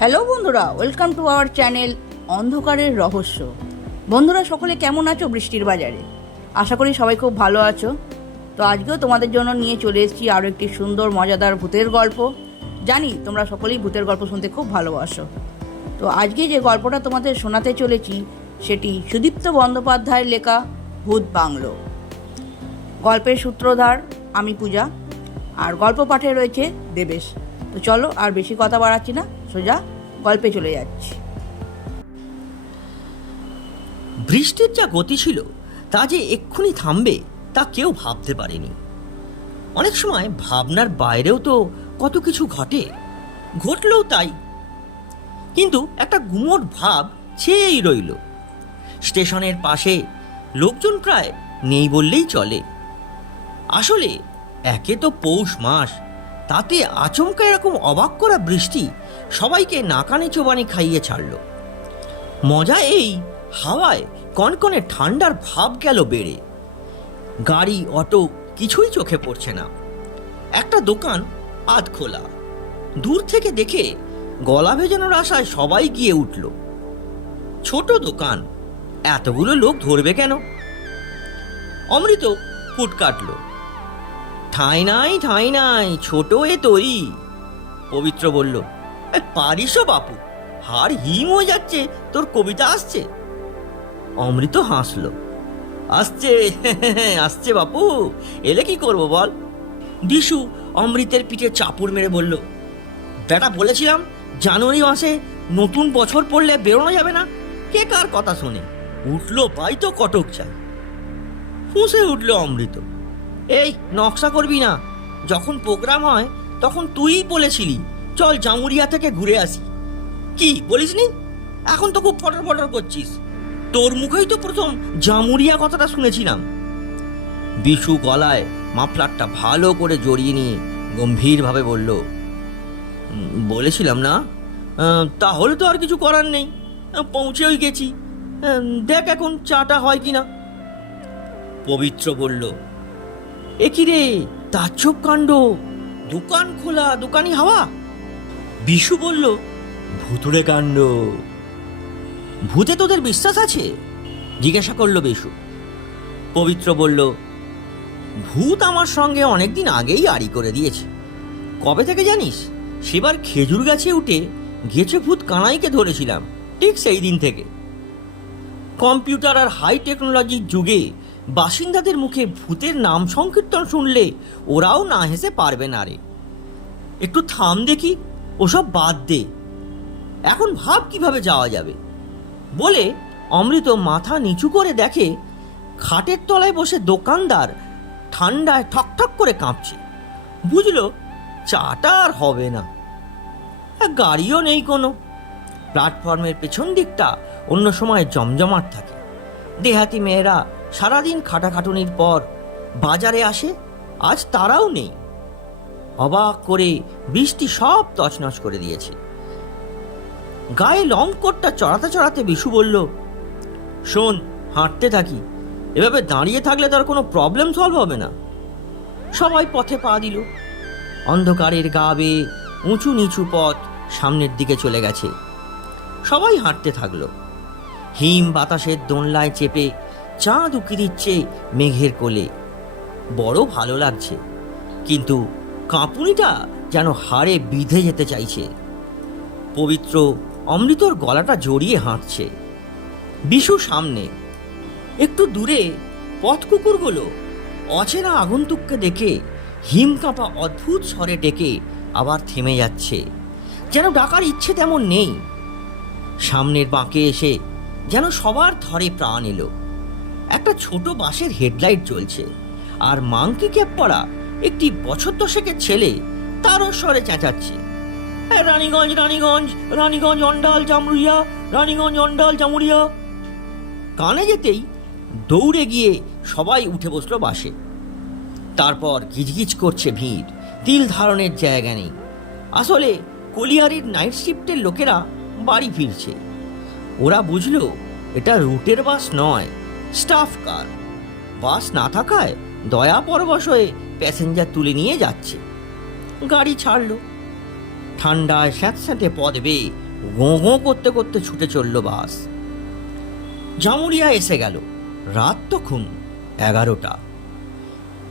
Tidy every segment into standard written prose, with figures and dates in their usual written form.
Hello বন্ধুরা, welcome to our channel অন্ধকারের রহস্য। বন্ধুরা সকলে কেমন আছো বৃষ্টির বাজারে? আশা করি সবাই খুব ভালো আছো। তো আজকেও তোমাদের জন্য নিয়ে চলে এসেছি আরও একটি সুন্দর মজাদার ভূতের গল্প। জানি তোমরা সকলেই ভূতের গল্প শুনতে খুব ভালোবাসো। তো আজকে যে গল্পটা তোমাদের শোনাতে চলেছি সেটি সুদীপ্ত বন্দ্যোপাধ্যায়ের লেখা ভূত বাংলো। গল্পের সূত্রধার আমি পূজা, আর গল্প পাঠে রয়েছে দেবেশ। তো চলো আর বেশি কথা বাড়াচ্ছি না, সোজা গল্পে চলে যাচ্ছি। বৃষ্টির যা গতি ছিল তা যে এক্ষুনি থামবে তা কেউ ভাবতে পারেনি। অনেক সময় ভাবনার বাইরেও তো কত কিছু ঘটলেও তাই। কিন্তু একটা গুমোট ভাব ছেয়েই রইল। স্টেশনের পাশে লোকজন প্রায় নেই বললেই চলে। আসলে একে তো পৌষ মাস, তাতে আচমকা এরকম অবাক করা বৃষ্টি সবাইকে নাকানি চোবানি খাইয়ে ছাড়ল। মজা এই, হাওয়ায় কনকনে ঠান্ডার ভাব গেল বেড়ে। গাড়ি অটো কিছুই চোখে পড়ছে না। একটা দোকান আধ খোলা। দূর থেকে দেখে গলা ভেজানোর আশায় সবাই গিয়ে উঠল। ছোট দোকান, এতগুলো লোক ধরবে কেন? অমৃত ফুট কাটল। ঠাঁই নাই, ছোট এ তৈরি। পবিত্র বলল, পারিস বাপু, হাড় হিম হয়ে যাচ্ছে, তোর কবিতা আসছে। অমৃত হাসল, আসছে বাপু, এলে কি করবো বল। দিশু অমৃতের পিঠে চাপুর মেরে বলল, বেটা বলেছিলাম জানুয়ারি মাসে নতুন বছর পড়লে বেরোনো যাবে না। কে কার কথা শোনে? উঠলো পাই তো কটক চাই। ফুঁসে উঠল অমৃত, এই নকশা করবি না। যখন প্রোগ্রাম হয় তখন তুই বলেছিলি চল জামুরিয়া থেকে ঘুরে আসি। কি বলিসনি? এখন তো খুব ফটর ফটর করছিস। তোর মুখেই তো প্রথম জামুরিয়া কথাটা শুনেছিলাম। বিশু গলায় মাফলারটা ভালো করে জড়িয়ে নিয়ে গম্ভীরভাবে বলল, বলেছিলাম না? তাহলে তো আর কিছু করার নেই, পৌঁছেই গেছি। দেখ এখন চাটা হয় কিনা। পবিত্র বলল, এ কি রে, তাজ্জব কাণ্ড, দোকান খোলা, দোকানি হাওয়া। বিশু বলল, ভুতুড়ে কাণ্ড। ভূতে তোদের বিশ্বাস আছে? জিজ্ঞাসা করলো বিশু। পবিত্র বলল, ভূত আমার সঙ্গে অনেকদিন আগেই আড়ি করে দিয়েছে। কবে থেকে জানিস? সেবার খেজুর গাছে উঠে গেছে ভূত কানাইকে ধরেছিলাম, ঠিক সেই দিন থেকে। কম্পিউটার আর হাই টেকনোলজির যুগে বাসিন্দাদের মুখে ভূতের নাম সংকীর্তন শুনলে ওরাও না হেসে পারবে না রে। একটু থাম দেখি, ওসব বাদ দে, এখন ভাব কিভাবে যাওয়া যাবে। বলে অমৃত মাথা নিচু করে দেখে খাটের তলায় বসে দোকানদার ঠান্ডায় ঠকঠক করে কাঁপছে। বুঝলো চাটা আর হবে না। গাড়িও নেই কোনো। প্ল্যাটফর্মের পেছন দিকটা অন্য সময় জমজমাট থাকে। দেহাতি মেয়েরা সারাদিন খাটাখাটুনির পর বাজারে আসে, আজ তারাও নেই। অবাক করে বৃষ্টি সব তছনছ করে দিয়েছে। গায়ে লং কোটটা চড়াতে চড়াতে বিশু বলল, শোন, হাঁটতে থাকি, এভাবে দাঁড়িয়ে থাকলে তার কোনো প্রবলেম সলভ হবে না। সবাই পথে পা দিল। অন্ধকারের গা বেয়ে উঁচু নিচু পথ সামনের দিকে চলে গেছে। সবাই হাঁটতে থাকলো। হিম বাতাসের দোনলায় চেপে চাঁদ উকি দিচ্ছে মেঘের কোলে। বড় ভালো লাগছে, কিন্তু কাঁপুনিটা যেন হাড়ে বিঁধে যেতে চাইছে। পবিত্র অমৃতর গলাটা জড়িয়ে হাঁটছে। বিশু সামনে। একটু দূরে পথ কুকুরগুলো অচেনা আগন্তুককে দেখে হিম কাঁপা অদ্ভুত স্বরে ডেকে আবার থেমে যাচ্ছে, যেন ডাকার ইচ্ছে তেমন নেই। সামনের বাঁকে এসে যেন সবার ধরে প্রাণ এলো। একটা ছোট বাসের হেডলাইট জ্বলছে, আর মাংকি ক্যাপ পরা একটি বছর দশেকের ছেলে তারও স্বরে চেঁচাচ্ছে, রানীগঞ্জ রানীগঞ্জ রানীগঞ্জ অন্ডাল জামুরিয়া, রানীগঞ্জ অন্ডাল জামুরিয়া। কানে যেতেই দৌড়ে গিয়ে সবাই উঠে বসলো বাসে। তারপর গিজগিজ করছে ভিড়, তিল ধারণের জায়গা নেই। আসলে কলিয়ারির নাইট শিফটের লোকেরা বাড়ি ফিরছে। ওরা বুঝলো এটা রুটের বাস নয়, স্টাফ কার। বাস না থাকায় দয়া পরবশ হয়ে প্যাসেঞ্জার তুলে নিয়ে যাচ্ছে। গাড়ি ছাড়লো। ঠান্ডায় স্যাঁতস্যাঁতে পথ বেয়ে গোঁ গোঁ করতে করতে ছুটে চলল বাস। জামুরিয়া এসে গেল। রাত তখন 11টা।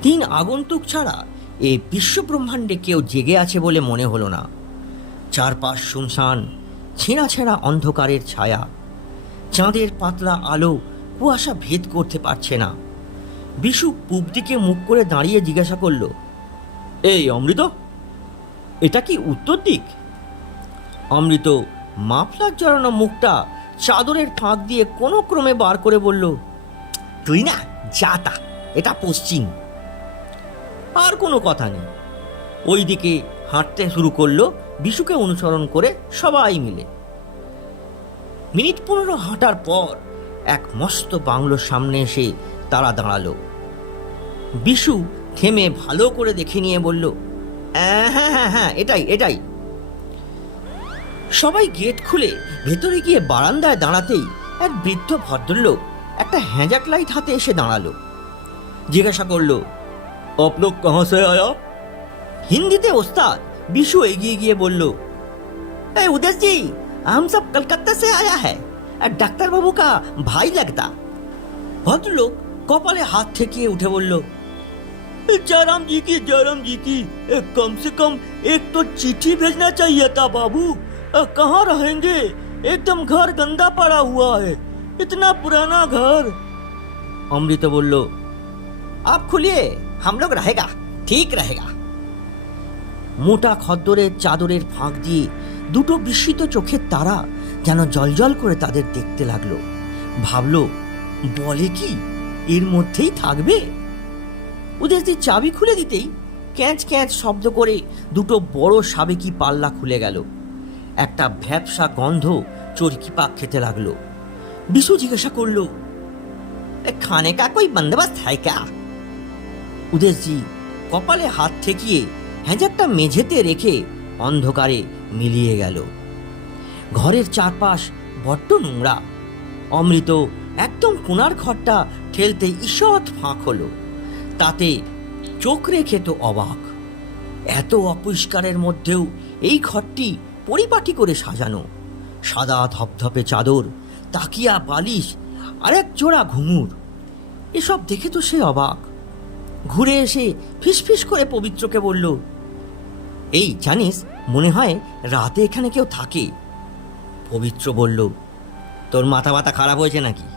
3 আগন্তুক ছাড়া এ বিশ্বব্রহ্মাণ্ডে কেউ জেগে আছে বলে মনে হলো না। চারপাশ শুনশান, ছেঁড়া ছেঁড়া অন্ধকারের ছায়া। চাঁদের পাতলা আলো কুয়াশা ভেদ করতে পারছে না। বিশু পূব দিকে মুখ করে দাঁড়িয়ে জিজ্ঞাসা করল, এই অমৃত, এটা কি উত্তর দিক? অমৃত মাফলার জড়ানো মুখটা চাদরের ফাঁক দিয়ে কোনো ক্রমে বার করে বলল, তুই না যা তা, এটা পশ্চিম। আর কোনো কথা নেই। ওই দিকে হাঁটতে শুরু করলো বিশুকে অনুসরণ করে সবাই মিলে। মিনিট 15 হাঁটার পর এক মস্ত বাংলোর সামনে এসে তারা দাঁড়ালো। বিশু থেমে ভালো করে দেখে নিয়ে বলল, হ্যাঁ হ্যাঁ হ্যাঁ, এটাই এটাই। সবাই গেট খুলে ভেতরে গিয়ে বারান্দায় দাঁড়াতেই এক বৃদ্ধ ভদ্রলোক একটা হ্যাজাক লাইট হাতে এসে দাঁড়ালো। জিজ্ঞাসা করলো, आप लोग कहाँ से आया? হিন্দিতে ওস্তাদ বিশু এগিয়ে গিয়ে বলল, ए उदय जी, हम सब कलकत्ता से आया है, डॉक्टर बाबू का भाई लगता। ভদ্রলোক কপালে হাত ঠেকিয়ে উঠে বলল, जयराम जी की कम से कम एक तो चिट्ठी भेजना चाहिए था बाबू। कहाँ रहेंगे, एकदम घर गंदा पड़ा हुआ है, इतना पुराना घर। অমৃত বলল, आप खुलिए, हम लोग रहेगा, ठीक रहेगा। মোটা খদ্দরের চাদরের ফাঁক দিয়ে দুটো বিস্মিত চোখের তারা যেন জলজল করে তাদের দেখতে লাগলো। ভাবলো, বলে কি এর মধ্যেই থাকবে? ওদের চাবি খুলে দিতেই ক্যাঁচ ক্যাঁচ শব্দ করে দুটো বড় সাবেকি পাল্লা খুলে গেল। একটা ভ্যাপসা গন্ধ চরকি পাক খেতে লাগলো। বিশু জিজ্ঞাসা করলো, খানে কা কোই বন্দোবস্ত হয় ক্যা? উদেশজি কপালে হাত ঠেকিয়ে হ্যাজারটা মেঝেতে রেখে অন্ধকারে মিলিয়ে গেল। ঘরের চারপাশ বড্ড নোংরা। অমৃত একদম কোণার ঘরটা ঠেলতে ঈষৎ ফাঁক হলো। তাতে চোখ রেখে তো অবাক। এত অপরিষ্কারের মধ্যেও এই ঘরটি পরিপাটি করে সাজানো। সাদা ধপধপে চাদর, তাকিয়া, বালিশ আর এক জোড়া ঘুঙুর। এসব দেখে তো সে অবাক। ঘুরে এসে ফিসফিস করে পবিত্রকে বলল, এই জানিস, মনে হয় রাতে এখানে কেউ থাকে। পবিত্র বলল, তোর মাথা ব্যথা খারাপ হয়েছে নাকি?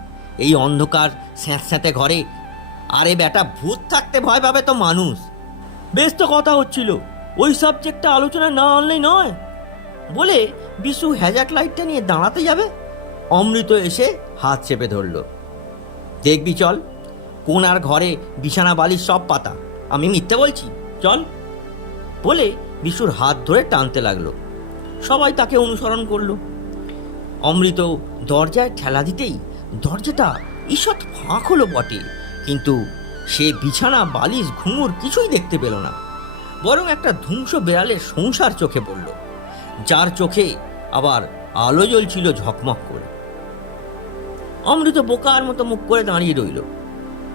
এই অন্ধকার স্যাঁতস্যাঁতে ঘরে? আরে বেটা, ভূত থাকতে ভয় পাবে তো মানুষ। বেশ তো কথা হচ্ছিল, ওই সাবজেক্টটা আলোচনা না আনলেই নয়। বলে বিশু হ্যাজাক লাইটটা নিয়ে দাঁড়াতে যাবে, অমৃত এসে হাত চেপে ধরল। দেখবি চল, কোনার ঘরে বিছানা বালিশ সব পাতা, আমি মিথ্যে বলছি, চল। বলে বিশুর হাত ধরে টানতে লাগলো। সবাই তাকে অনুসরণ করলো। অমৃত দরজায় ঠেলা দিতেই দরজাটা ঈষৎ ফাঁক হলো বটে, কিন্তু সে বিছানা বালিশ ঘুঙুর কিছুই দেখতে পেল না। বরং একটা ধ্বংস বেড়ালের সংসার চোখে পড়ল, যার চোখে আবার আলো জ্বলছিল ঝকমক করে। অমৃত বোকার মতো মুখ করে দাঁড়িয়ে রইল।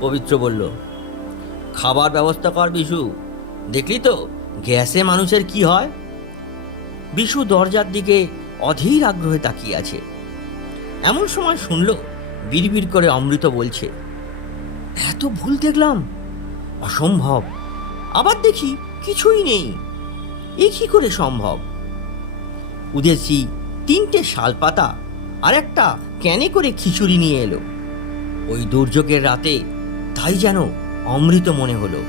পবিত্র বলল, খাবার ব্যবস্থা কর বিশু, দেখলি তো গ্যাসে মানুষের কি হয়। বিশু দরজার দিকে অধীর আগ্রহে তাকিয়ে আছে। এমন সময় শুনল বিড়বিড় করে অমৃত বলছে, এত ভুল দেখলাম, অসম্ভব। আবার দেখি কিছুই নেই, এ কি করে সম্ভব? উদেশি 3টে শালপাতা আর একটা ক্যানে করে খিচুড়ি নিয়ে এলো। ওই দুর্যোগের রাতে তাই যেন অমৃত মনে হলো।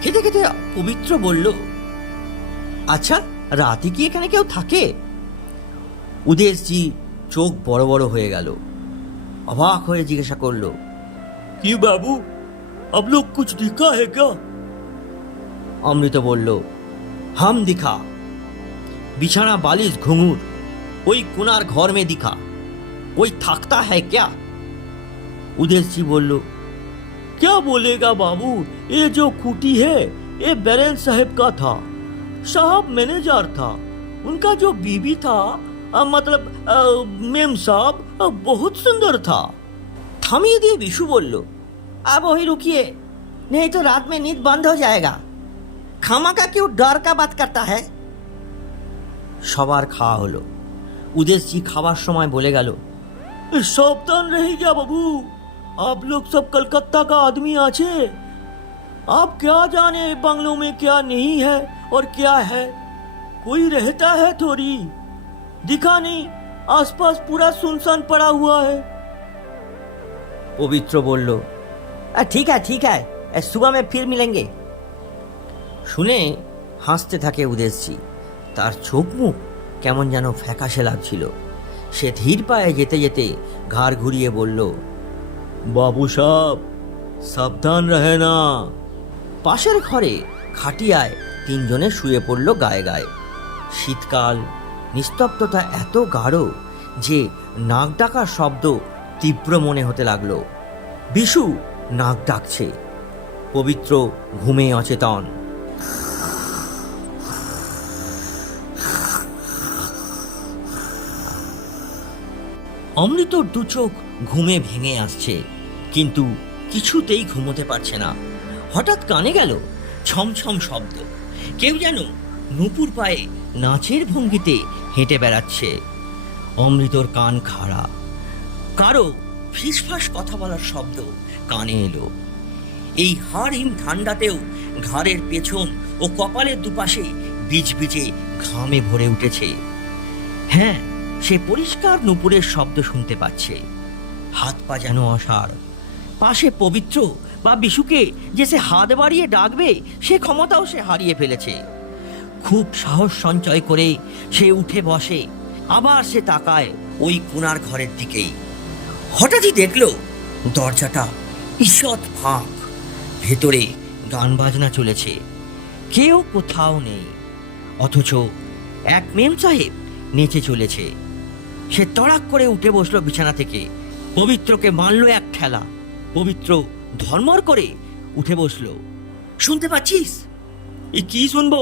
খেতে খেতে পবিত্র বলল, আচ্ছা, রাতে কি এখানে কেউ থাকে? উদেশজি চোখ বড় বড় হয়ে গেল। অবাক হয়ে জিজ্ঞাসা করলো, কি বাবু, আপ লোগ কুছ দিখা হে ক্যা? অমৃত বলল, হাম দিখা। বিছানা বালিশ ঘুঙুর ওই কোনার ঘর মে দিখা, कोई থাকতা है क्या? उदेशजी बोलो, क्या बोलेगा बाबू, ये जो खूटी है ये बैरन साहब का था। साहब मैनेजर था, उनका जो बीबी था मतलब मेम साहब बहुत सुंदर था। থামিয়ে দিয়ে বিশু বলল, अब वही रुकिए, नहीं तो रात में नींद बंद हो जाएगा। खामा का क्यों डर का बात करता है? সবার খাওয়া হলো। उदेशजी खावार समय बोले गल, सावधान रहिएगा बाबू, आप लोग सब कलकत्ता का आदमी आछे, आप क्या जाने बंगलों में क्या नहीं है और क्या है, कोई रहता है थोड़ी, दिखा नहीं, आसपास पूरा सुनसान पड़ा हुआ है। पवित्र बोलो, ठीक है, सुबह में फिर मिलेंगे। শুনে হাসতে থাকে উদেশজি। তার চোখ মুখ কেমন যেন ফ্যাকাশে লাগছিল। সে ধীর পায়ে যেতে যেতে ঘাড় ঘুরিয়ে বলল, বাবু সাহেব সাবধান রহে না। পাশের ঘরে খাটিয়ায় তিনজনে শুয়ে পড়ল গায়ে গায়ে। শীতকাল, নিস্তব্ধতা এত গাঢ় যে নাক ডাকার শব্দ তীব্র মনে হতে লাগলো। বিশু নাক ডাকছে, পবিত্র ঘুমে অচেতন। অমৃতর দু চোখ ঘুমে ভেঙে আসছে, কিন্তু কিছুতেই ঘুমোতে পারছে না। হঠাৎ কানে গেল ছমছম শব্দ, কেউ যেন নুপুর পায়ে নাচের ভঙ্গিতে হেঁটে বেড়াচ্ছে। অমৃতর কান খাড়া, কারো ফিসফাস কথা বলার শব্দ কানে এলো। এই হাড় হিম ঠান্ডাতেও ঘাড়ের পেছন ও কপালের দুপাশে বিজবিজে ঘামে ভরে উঠেছে। হ্যাঁ, সে পরিষ্কার নুপুরের শব্দ শুনতে পাচ্ছে। হাত পা যেন অসাড়। পাশে পবিত্র বা বিশুকে যে সে হাত বাড়িয়ে ডাকবে সে ক্ষমতাও সে হারিয়ে ফেলেছে। খুব সাহস সঞ্চয় করে সে উঠে বসে, আবার সে তাকায় ওই কোণার ঘরের দিকেই। হঠাৎই দেখল দরজাটা ঈষৎ ফাঁক, ভেতরে গান বাজনা চলেছে, কেউ কোথাও নেই, অথচ এক মেম সাহেব নেচে চলেছে। সে তড়াক করে উঠে বসলো বিছানা থেকে, পবিত্রকে মারল এক ঠেলা। পবিত্র ধর্মর করে উঠে বসলো। শুনতে পাচ্ছিস? এ কি শুনবো?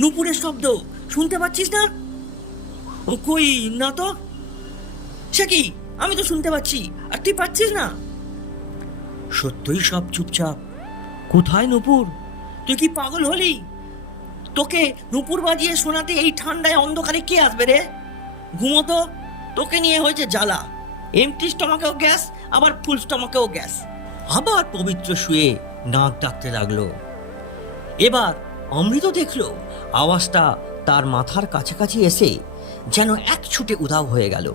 নুপুরের শব্দ শুনতে পাচ্ছিস না? ও কই না তো। সে কি, আমি তো শুনতে পাচ্ছি আর তুই পাচ্ছিস না? সত্যই সব চুপচাপ। কোথায় নুপুর? তুই কি পাগল হলি? তোকে নুপুর বাজিয়ে শোনাতে এই ঠান্ডায় অন্ধকারে কে আসবে রে? ঘুমোতো, তোকে নিয়ে হয়েছে জ্বালা। এমটি স্টমাকেও গ্যাস, আবার ফুল স্টমাকেও গ্যাস। আবার পবিত্র শুয়ে নাক ডাকতে লাগলো। এবার অমৃত দেখলো আওয়াজটা তার মাথার কাছাকাছি এসে যেন এক ছুটে উধাও হয়ে গেল।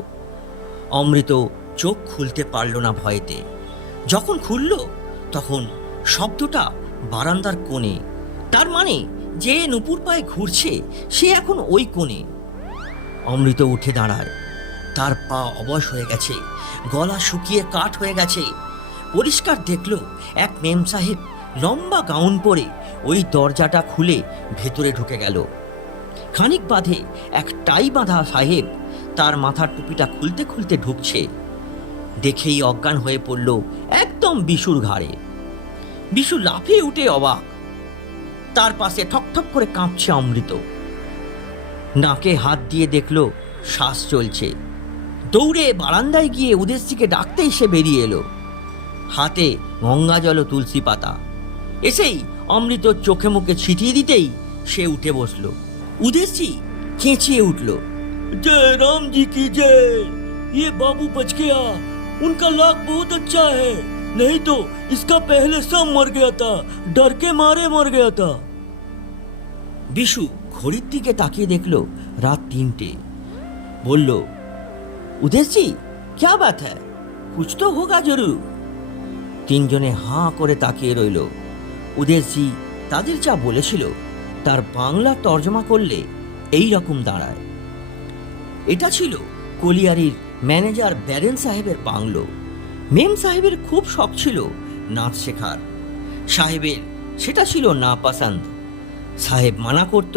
অমৃত চোখ খুলতে পারল না ভয়েতে। যখন খুলল তখন শব্দটা বারান্দার কোণে। তার মানে যে নুপুর পায়ে ঘুরছে সে এখন ওই কোণে। অমৃত উঠে দাঁড়ায়। তার পা অবশ হয়ে গেছে, গলা শুকিয়ে কাঠ হয়ে গেছে। পরিষ্কার দেখল এক মেম সাহেব লম্বা গাউন পরে ওই দরজাটা খুলে ভেতরে ঢুকে গেল। খানিক বাদে এক টাই বাঁধা সাহেব তার মাথার টুপিটা খুলতে খুলতে ঢুকছে। দেখেই অজ্ঞান হয়ে পড়ল একদম বিশুর ঘাড়ে। বিশু লাফিয়ে উঠে অবাক। তার পাশে ঠকঠক করে কাঁপছে অমৃত। নাকে হাত দিয়ে দেখল শ্বাস চলছে। দৌড়ে বারান্দায় গিয়ে উদেশজিকে ডাকতেই সে বেরিয়ে এলো, হাতে গঙ্গা জল ও তুলসী পাতা। এসেই অমৃত চোখে মুখে ছিটিয়ে দিতেই সে উঠে বসল। উদেশজি চেঁচিয়ে উঠল, जय राम जी की जय, ये बाबू बच गया, उनका लाक बहुत अच्छा है, नहीं तो इसका पहले सब मर गया था, डर के मारे मर गया था। বিশু ঘড়ির দিকে তাকিয়ে দেখলো রাত 3টে। বলল, উদেশজি क्या बात है, कुछ तो होगा जरूर। তিনজনে হাঁ করে তাকিয়ে রইল। উদেশজি তাদের যা বলেছিল তার বাংলা তর্জমা করলে এই রকম দাঁড়ায়। এটা ছিল কলিয়ারির ম্যানেজার ব্যারেন সাহেবের বাংলো। মেম সাহেবের খুব শখ ছিল নাচ শেখার। সাহেবের সেটা ছিল না পছন্দ। সাহেব মানা করত।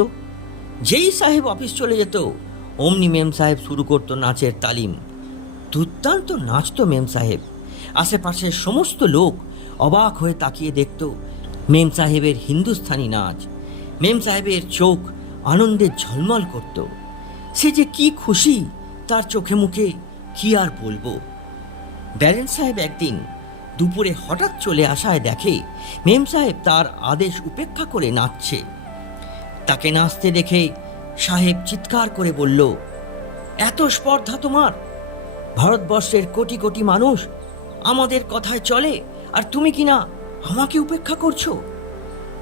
যেই সাহেব অফিস চলে যেত অমনি মেম সাহেব শুরু করত নাচের তালিম। দুর্দান্ত নাচত মেম সাহেব। আশেপাশের সমস্ত লোক অবাক হয়ে তাকিয়ে দেখত মেম সাহেবের হিন্দুস্তানি নাচ। মেম সাহেবের চোখ আনন্দে ঝলমল করত। সে যে কি খুশি তার চোখে মুখে কি আর বলবো। ব্যারেন সাহেব একদিন দুপুরে হঠাৎ চলে আসায় দেখে মেম সাহেব তার আদেশ উপেক্ষা করে নাচছে। তাকে নাচতে দেখে সাহেব চিৎকার করে বলল, এত স্পর্ধা তোমার? ভারতবর্ষের কোটি কোটি মানুষ আমাদের কথায় চলে, আর তুমি কিনা আমাকে উপেক্ষা করছো?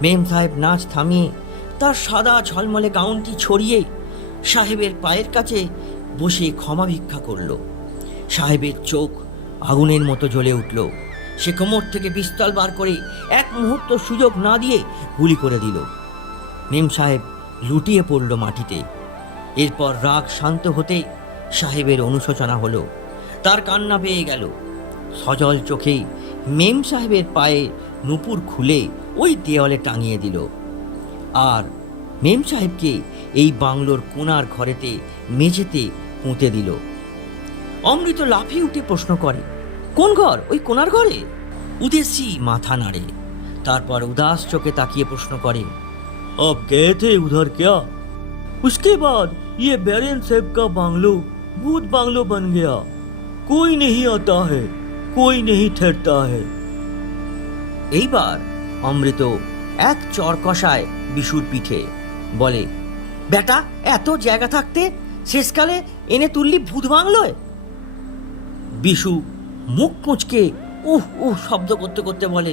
মেম সাহেব নাচ থামিয়ে তার সাদা ঝলমলে গাউনটি ছড়িয়ে সাহেবের পায়ের কাছে বসে ক্ষমা ভিক্ষা করল। সাহেবের চোখ আগুনের মতো জ্বলে উঠল। সে কোমর থেকে পিস্তল বার করে এক মুহূর্ত সুযোগ না দিয়ে গুলি করে দিল। মেম সাহেব লুটিয়ে পড়ল মাটিতে। এরপর রাগ শান্ত হতে সাহেবের অনুশোচনা হলো। তার কান্না পেয়ে গেল। সজল চোখে মেম সাহেবের পায়ে নুপুর খুলে ওই দেওয়ালে টাঙিয়ে দিল। আর মেম সাহেবকে এই বাংলোর কোণার ঘরেতে মেঝেতে পুঁতে দিল। অমৃত লাফিয়ে উঠে প্রশ্ন করে, কোন ঘর? ওই কোণার ঘরে? উদেশী মাথা নাড়ে। তারপর উদাস চোখে তাকিয়ে প্রশ্ন করে, अब गए थे उधर क्या? उसके बाद ये बैरन साहब का बांग्लो भूत बांग्लो बन गया। कोई नहीं आता है, कोई नहीं ठहरता है। এইবার অমৃত এক চর কষায় বিশুর পিঠে, বলে, বেটা, এত জায়গা থাকতে শেষকালে এনে তুললি ভূত বাংলোয়? বিশু মুখ মুচকে উহ উহ শব্দ করতে করতে বলে,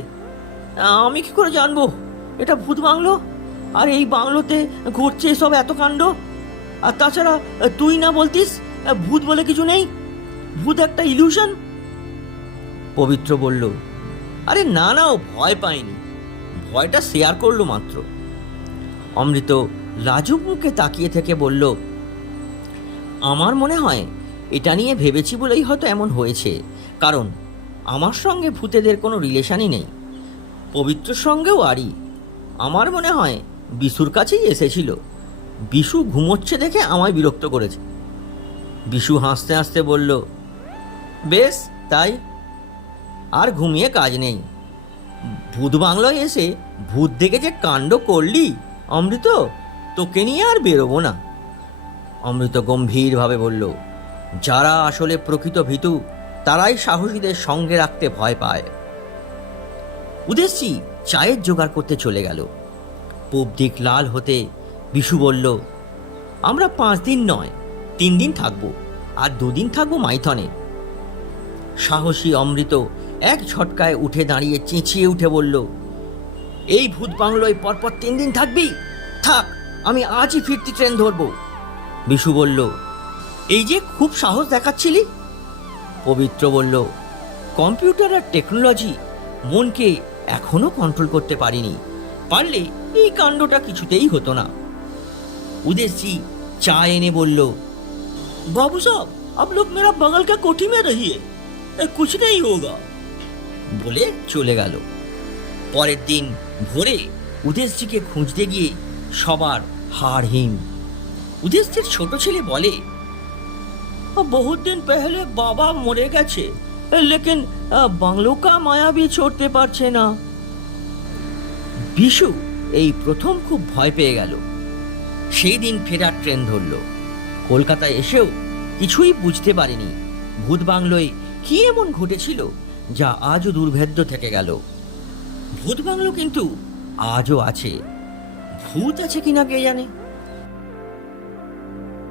আমি কি করে জানবো এটা ভূত বাংলো? আর এই বাংলোতে ঘটছে সব এত কাণ্ড। আর তাছাড়া তুই না বলতিস ভূত বলে কিছু নেই, ভূত একটা ইলিউশন? পবিত্র বলল, আরে না না, ও ভয় পায়নি, ভয়টা শেয়ার করলো মাত্র। অমৃত লাজুক মুখে তাকিয়ে থেকে বলল, আমার মনে হয় এটা নিয়ে ভেবেছি বলেই হয়তো এমন হয়েছে, কারণ আমার সঙ্গে ভূতেদের কোনো রিলেশনই নেই। পবিত্রর সঙ্গেও আরই। আমার মনে হয় বিশুর কাছেই এসেছিল। বিশু ঘুমোচ্ছে দেখে আমায় বিরক্ত করেছে। বিশু হাসতে হাসতে বলল, বেশ তাই, আর ঘুমিয়ে কাজ নেই। ভূত বাংলায় এসে ভূত দেখে যে কাণ্ড করলি অমৃত, তোকে নিয়ে আর বেরোবো না। অমৃত গম্ভীরভাবে বলল, যারা আসলে প্রকৃত ভীতু তারাই সাহসীদের সঙ্গে রাখতে ভয় পায়। উদেশী চায়ের জোগাড় করতে চলে গেল। পূব দিক লাল হতে বিশু বলল, আমরা 5 দিন নয় 3 দিন থাকবো, আর 2 দিন থাকবো মাইথনে। সাহসী অমৃত এক ঝটকায় উঠে দাঁড়িয়ে চেঁচিয়ে উঠে বলল, এই ভূত বাংলোয় পরপর 3 দিন থাকবি? থাক, আমি আজই ফিরতি ট্রেন ধরবো। বিশু বলল, এই যে খুব সাহস দেখাচ্ছিলি। পবিত্র বলল, কম্পিউটার আর টেকনোলজি মনকে এখনো কন্ট্রোল করতে পারিনি, পারলে এই কাণ্ডটা কিছুতেই হতো না। উদেশী চা এনে বলল, বাবু সাহেব, आप लोग मेरा बगल का कोठी में रहिए, कुछ नहीं होगा, বলে চলে গেল। পরের দিন ভোরে উদেশজিকে খুঁজতে গিয়ে সবার হাড় হিম। উদেশজির ছোট ছেলে বলে, बहुत दिन पहले बाबा মরে গেছে, लेकिन বাংলো কা মায়া भी छोड़ते পারছে না। বিশু এই প্রথম খুব ভয় পেয়ে গেল। সেই দিন ফেরার ট্রেন ধরল। কলকাতায় এসেও কিছুই বুঝতে পারেনি ভূত বাংলোয় কি এমন ঘটেছিল যা আজও দুর্ভেদ্য থেকে গেল। ভূত বাংলো কিন্তু আজও আছে, ভূত আছে কিনা কে জানে।